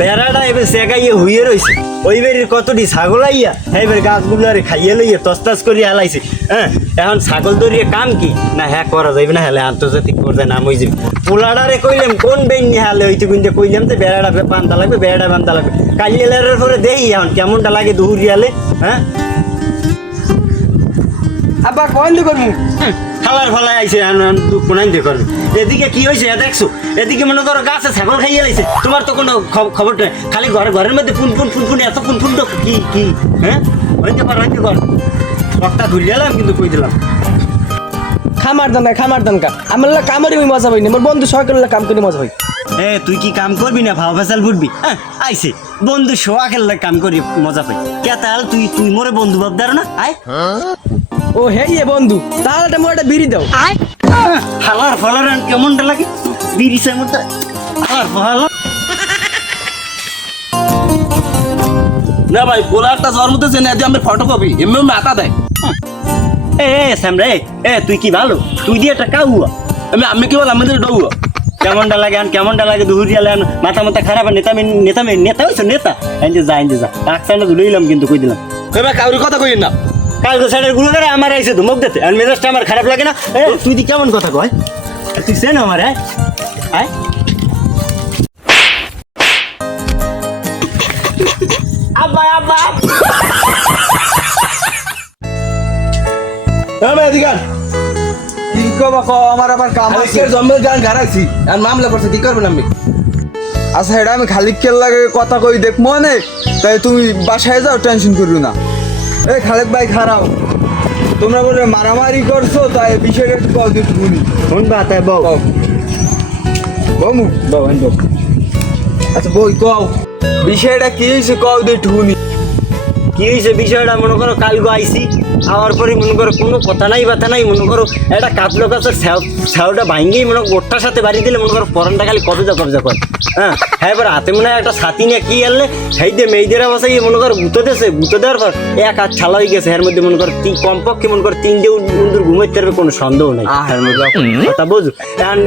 বেড়াটা এবার সেগাইয়ে হুইয়ে রইছে। ওই বেরির কতটি ছাগল আইয়া এবার গাছগুলো আরে খাইয়ে লইয়ে তস্তাস করিয়া হালাইছে। হ্যাঁ এখন ছাগল দরিয়ে কাম কি? না হ্যাঁ করা যাইবে না হলে আন্তর্জাতিক পর্যায়ে নাম হয়ে যাবে পোলাডারে কইলাম কোন বেন নিয়ে হালে হইতে কুইন্টে কইলাম তো বেড়াটা বান্ধা লাগবে বেড়াটা বান্ধা লাগবে। কালিয়ালের পরে দেখি এখন কেমনটা লাগে দুহুরিয়ালে হ্যাঁ? আব্বা কইন দি করমু খালার আইছে এদিকে কি হয়েছে দেখছ? এদিকে মনে করো গাছে ছাগল খাইয়ে লাইছে। তোমার তো কোনো খবর নেই। খালি ঘরে ঘরের মধ্যে ফুন ফুন ফুন ফুন এত ফুন ফুন তো কি কি? হ্যাঁ? হইতে পার হইতে পার। কিন্তু কই দিলাম? খামার দানকা খামার দানকা আমার লা কামারি আমি মজা পাইনি মোর বন্ধু সকালে কাম করে মজা পাই এ তুই কি কাম করবি না ভাও ফেসাল ফুটবি? হ্যাঁ আইছে। বন্ধু শোয়া খেললে কাম করি মজা পাই। কে তাহলে তুই তুই মোরে বন্ধু ভাব ভাবদার না আয়। ও হেই ইয়ে বন্ধু তাহলে একটা মোর একটা বিড়ি দাও। হালার ফালার আর কেমনটা লাগে? বিরিসের মধ্যে হালার ফালা না ভাই পোলারটা জ্বর মধ্যে জেনে দিয়ে আমি ফটোকপি এমনি মাথা দেয়। এ এ স্যামরে এ তুই কি ভালো? তুই দিয়ে একটা কাউয়া আমি আমি কি বল আমাদের ডৌ কেমনটা লাগে আর কেমনটা লাগে? দুহুরিয়া লেন মাথা মাথা খারাপ নেতা মে- নেতা মে- নেতা হইছো নেতা? এই যে যা এই যে যা। ডাক্তারটা ধুলাইলাম কিন্তু কই দিলাম। এবার কাউরি কথা কই না। কালকে সাইডেরগুলো করে আমার আইছে ধুমক দিতে আর মেজাজটা আমার খারাপ লাগে না। এ তুই দি কেমন কথা কয়? তুই সেন আমার হ্যাঁ? আব্বা আব্বা। হ্যাঁ এদিকে কি কবা ক আমার আবার কাম আছে। আজকের জন্মের গান গারাইছি আর মামলা করছে কি করবেন আমি আচ্ছা এটা আমি খালি কেল লাগে কথা কই দেখ মনে তাই তুমি বাসায় যাও টেনশন করো না। এই খালেক ভাই খারাপ। তোমরা বলে মারামারি করছ তাই বিষয়টা একটু কও দিতে শুনি কোন বাত হ্যাঁ বউ। বমু বউ আচ্ছা বই কও। বিষয়টা কি হয়েছে কও দিতে শুনি। কি হয়েছে বিষয়টা মনে করো কালকে আইসি আওয়ার পরে মনে করো কোনো কথা নাই বাতা নাই মনে করো একটা কাপলো গাছের ছাউটা ভাঙ্গেই মনে করো গোটটার সাথে বাড়ি দিলে মনে করো পরনটা খালি কবজা কবজা করে হ্যাঁ হ্যাঁ এবার হাতে মনে হয় একটা ছাতি নিয়ে কি আনলে সেই দিয়ে মেয়েদের অবস্থায় মনে করো গুঁতো দিয়েছে গুঁতো দেওয়ার পর এক হাত ছালা হয়ে গেছে এর মধ্যে মনে করো তিন কমপক্ষে মনে করো তিনটে উন্দুর ঘুমাইতে পারবে কোনো সন্দেহ নেই এর মধ্যে কথা বুঝো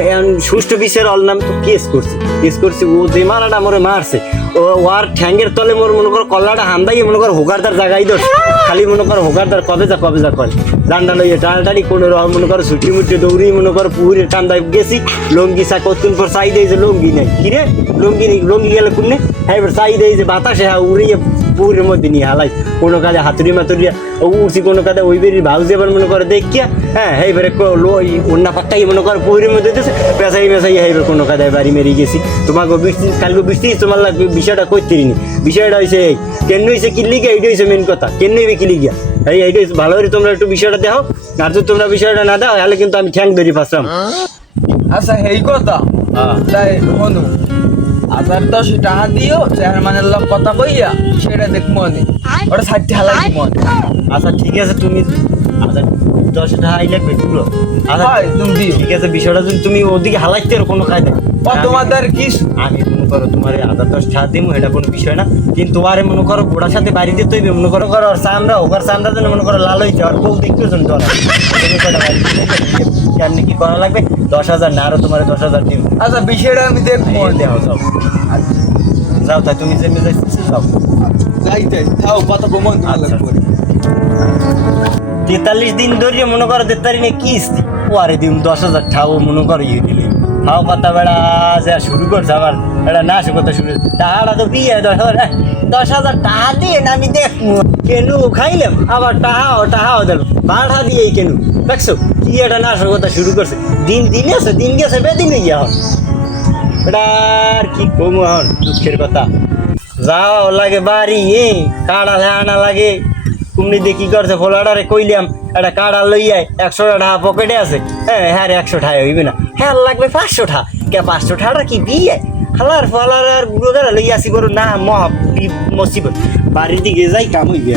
এখন সুষ্ঠু বিষয়ের অল নাম তো কেস করছি কেস করছি ও যে মারাটা মরে মারছে ও আর ঠ্যাঙ্গের তলে মোর মনে করো কল্লাটা হান্দাই মনে করো হোগারদার জাগাই দোষ। খালি মনে করো তার কবে যা কবে যা করে। ডান্ডা লইয়ে টানাটানি কোনো রকম মনে করো ছুটি মুটি দৌড়ি মনে করো পুকুরের টান্দায় গেছি। লঙ্গি চা কতক্ষণ পর চাই দেয় যে লঙ্গি নেই। কিরে লঙ্গি নেই, লঙ্গি গেলে কোনে হ্যাঁ এবার চাই দেয় যে বাতাসে হ্যাঁ উড়িয়ে পুকুরের মধ্যে নিয়ে হালাই। কোনো কাজে হাতুড়ি মাতুড়িয়া ও উঠছি কোনো কাজে ওই বেরির ভাউজ এবার মনে করে দেখিয়া হ্যাঁ হ্যাঁ এবারে লো অন্য পাক্কাই মনে করো পুকুরের মধ্যে দিয়েছে পেঁচাই পেঁচাই হ্যাঁ কোনো কাজে বাড়ি মেরে গেছি। তোমাকে বৃষ্টি কালকে বৃষ্টি তোমার লাগবে বিষয়টা করতে নি বিষয়টা হয়েছে এই কেন হয়েছে কিনলি গিয়া এইটা হয়েছে মেন কথা। কেন হইবে কিলি গিয়া এই এইটা ভালো করে তোমরা একটু বিষয়টা দেখো। আর যদি তোমরা বিষয়টা না দাও তাহলে কিন্তু আমি ঠ্যাং ধরি ফাঁসলাম। আচ্ছা এই কথা। তাই হনু হাজার দশ টাকা দিও চেয়ারম্যানের লোক কথা কইয়া সেটা দেখব আমি ওটা ষাট হালাই দেখব আচ্ছা ঠিক আছে তুমি আচ্ছা দশ টাকা আইলে লাগবে আচ্ছা তুমি ঠিক আছে বিষয়টা যদি তুমি ওদিকে হালাইতে আর কোনো খাই ও তোমাদের কি আমি মনে করো তোমার আধার দশ টাকা দিব এটা কোনো বিষয় না। কিন্তু আরে মনে করো ঘোড়ার সাথে বাড়ি মনে করো করো চামড়া চামড়া যেন মনে করো লাল হইছে আর বউ দেখতে জন ডলার কেন কি করা লাগবে? দশ হাজার না আরও তোমার দশ হাজার দিব আচ্ছা বিষয়টা আমি দেখ মনে দেওয়া যাও। যাও তাই তুমি যে মেজাজ যাও। তাও কমন তোমার আচ্ছা। তেতাল্লিশ দিন ধরে মনে করো নিয়ে কিস্তি। ও আরে দিন দশ হাজার ঠাও মনে করো ইয়ে দিলি। খাও পাতা বেড়া, যা শুরু করছে আবার। এটা না সে কথা শুরু টাকাটা তো বিয়ে দশ হাজার দশ হাজার টাকা দিয়ে না আমি দেখব। কেন খাইলাম, আবার টাহাও টাহাও দিল। বাড়া দিয়েই কেন। দেখছ, কি এটা না কথা শুরু করছে। দিন দিন আছে, দিন গেছে, বেদিন গিয়া হন এটা আর কি কমু হন দুঃখের কথা। যাও লাগে বাড়ি কাড়া আনা লাগে। কুমনি দিয়ে কি করছে? ফোলাডারে কইলাম, একটা কাড়া লইয়াই একশো টাকা পকেটে আছে। হ্যাঁ হ্যাঁ একশো টাকা হইবে না। হ্যাঁ লাগবে পাঁচশো টাকা। কে, পাঁচশো টাকাটা কি বিয়ে খালার ফলার আর গুঁড়ো গাড়া লইয়া আসি করো না, মহা মুসিবত। বাড়ির দিকে যাই, কাম হইবে